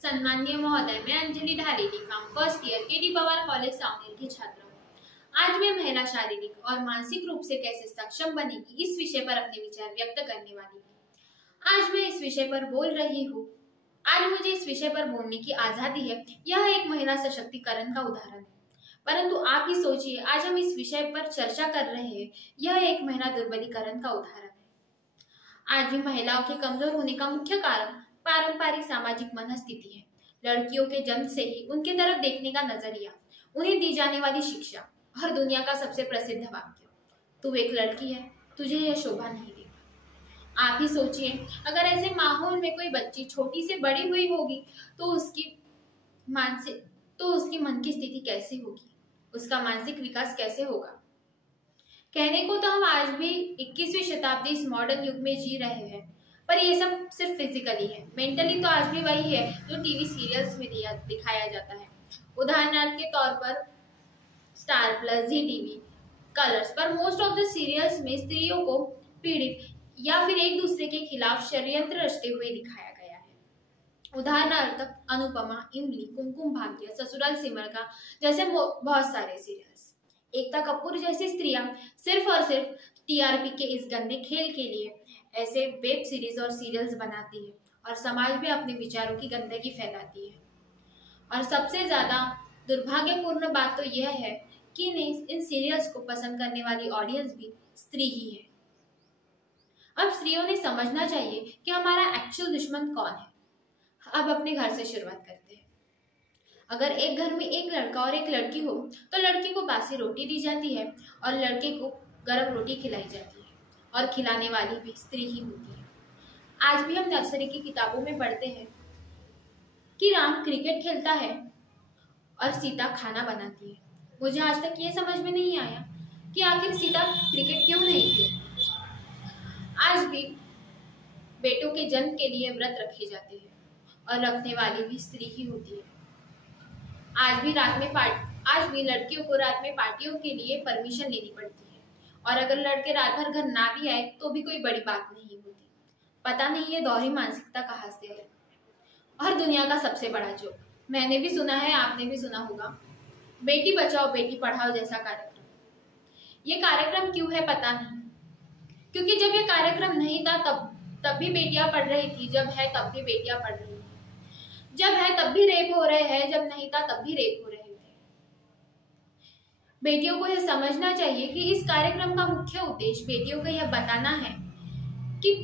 सम्माननीय महोदय, मैं Anjali Dhaleli from first year KD Pawar college Saoner की छात्र हूँ। आज मैं महिला शारीरिक और मानसिक रूप से कैसे सक्षम बनेगी इस विषय पर अपने विचार व्यक्त करने वाली हूँ। आज मैं इस विषय पर बोल रही हूँ। आज मुझे इस विषय पर बोलने की आजादी है। यह एक महिला सशक्तिकरण का उदाहरण है। परंतु आप ही सोचिए, आज हम इस विषय पर चर्चा कर रहे हैं, यह एक महिला दुर्बलीकरण का उदाहरण है। आज भी महिलाओं के कमजोर होने का मुख्य कारण पारंपरिक सामाजिक मनस्थिति है। लड़कियों के जन्म से ही उनके तरफ देखने का नजरिया, उन्हें दी जाने वाली शिक्षा और दुनिया का सबसे प्रसिद्ध वाक्य, तू एक लड़की है, तुझे यह शोभा नहीं देगा। आप ही सोचिए, अगर ऐसे माहौल में कोई बच्ची छोटी से बड़ी हुई होगी तो उसकी मन की स्थिति कैसी होगी, उसका मानसिक विकास कैसे होगा। कहने को तो हम आज भी 21वीं शताब्दी इस मॉडर्न युग में जी रहे हैं, पर ये सब सिर्फ फिजिकली है। मेंटली तो आज भी वही है जो टीवी सीरियल्स में दिखाया जाता है। उदाहरण के तौर पर स्टार प्लस, जी टीवी, कलर्स पर मोस्ट ऑफ द सीरियल्स में स्त्रियों को पीड़ित या फिर एक दूसरे के खिलाफ षड्यंत्र रचते हुए दिखाया गया है। उदाहरणार्थ अनुपमा, इमली, कुमकुम भाग्य, ससुराल सिमर का जैसे बहुत सारे सीरियल्स। एकता कपूर जैसी स्त्रियां सिर्फ और सिर्फ टीआरपी के इस गंदे खेल के लिए ऐसे वेब सीरीज और सीरियल्स बनाती है और समाज में अपने विचारों की गंदगी फैलाती है। और सबसे ज्यादा दुर्भाग्यपूर्ण बात तो यह है कि इन सीरियल्स को पसंद करने वाली ऑडियंस भी स्त्री ही है। अब स्त्रियों ने समझना चाहिए कि हमारा एक्चुअल दुश्मन कौन है। अब अपने घर से शुरुआत करते हैं। अगर एक घर में एक लड़का और एक लड़की हो तो लड़की को बासी रोटी दी जाती है और लड़के को गर्म रोटी खिलाई जाती है, और खिलाने वाली भी स्त्री ही होती है। आज भी हम नर्सरी की किताबों में पढ़ते हैं कि राम क्रिकेट खेलता है और सीता खाना बनाती है। मुझे आज तक ये समझ में नहीं आया कि आखिर सीता क्रिकेट क्यों नहीं खेलती। आज भी बेटों के जन्म के लिए व्रत रखे जाते हैं और रखने वाली भी स्त्री ही होती है। आज भी लड़कियों को रात में पार्टियों के लिए परमिशन लेनी पड़ती है, और अगर लड़के रात भर घर ना भी आए तो भी कोई बड़ी बात नहीं होती। पता नहीं ये दोहरी मानसिकता कहाँ से है। और दुनिया का सबसे बड़ा जोक, मैंने भी सुना है, आपने भी सुना होगा, बेटी बचाओ बेटी पढ़ाओ जैसा कार्यक्रम। ये कार्यक्रम क्यों है पता नहीं, क्योंकि जब ये कार्यक्रम नहीं था तब भी बेटियां पढ़ रही थी, जब है तब भी बेटियां पढ़ रही थी, जब है तब भी रेप हो रहे हैं, जब नहीं था तब भी रेप हो रहे थे। बेटियों को यह समझना चाहिए कि इस कार्यक्रम का मुख्य उद्देश्य बेटियों को यह बताना है कि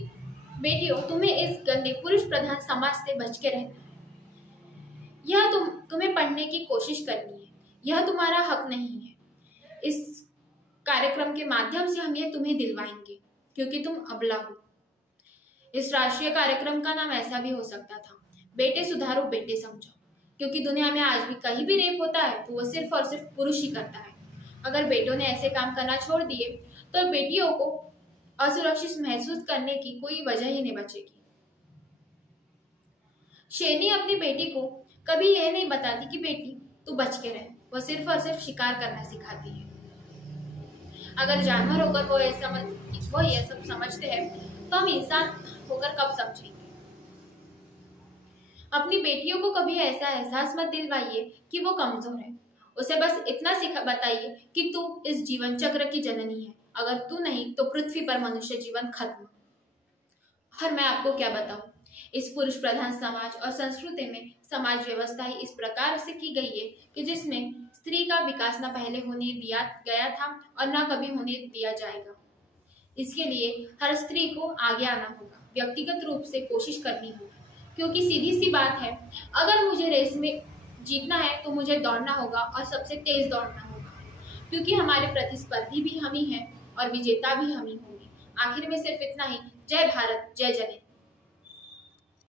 बेटियों, तुम्हें इस गंदे पुरुष प्रधान समाज से बच के रहना है। यह तुम्हें पढ़ने की कोशिश करनी है, यह तुम्हारा हक नहीं है। इस कार्यक्रम के माध्यम से हम ये तुम्हें दिलवाएंगे क्योंकि तुम अबला हो। इस राष्ट्रीय कार्यक्रम का नाम ऐसा भी हो सकता था, बेटे सुधारो बेटे समझो, क्योंकि दुनिया में आज भी कहीं भी रेप होता है तो वो सिर्फ और सिर्फ पुरुष ही करता है। अगर बेटों ने ऐसे काम करना छोड़ दिए तो बेटियों को असुरक्षित महसूस करने की कोई वजह ही नहीं बचेगी। शेरनी अपनी बेटी को कभी यह नहीं बताती कि बेटी तू बच के रह, वो सिर्फ और सिर्फ शिकार करना सिखाती है। अगर जानवर होकर वो ये सब समझते हैं तो हम इंसान होकर कब समझेंगे। अपनी बेटियों को कभी ऐसा एहसास मत दिलवाइए कि वो कमजोर है। उसे बस इतना बताइए कि तू इस जीवन चक्र की जननी है, अगर तू नहीं तो पृथ्वी पर मनुष्य जीवन खत्म। और मैं आपको क्या बताऊं, इस पुरुष प्रधान समाज और संस्कृति में समाज व्यवस्था ही इस प्रकार से की गई है कि जिसमें स्त्री का विकास न पहले होने दिया गया था और न कभी होने दिया जाएगा। इसके लिए हर स्त्री को आगे आना होगा, व्यक्तिगत रूप से कोशिश करनी होगी, क्योंकि सीधी सी बात है, अगर मुझे रेस में जीतना है तो मुझे दौड़ना होगा और सबसे तेज दौड़ना होगा, क्योंकि हमारे प्रतिस्पर्धी भी हम ही हैं और विजेता भी हम ही होंगे। आखिर में सिर्फ इतना ही। जय भारत, जय जननी।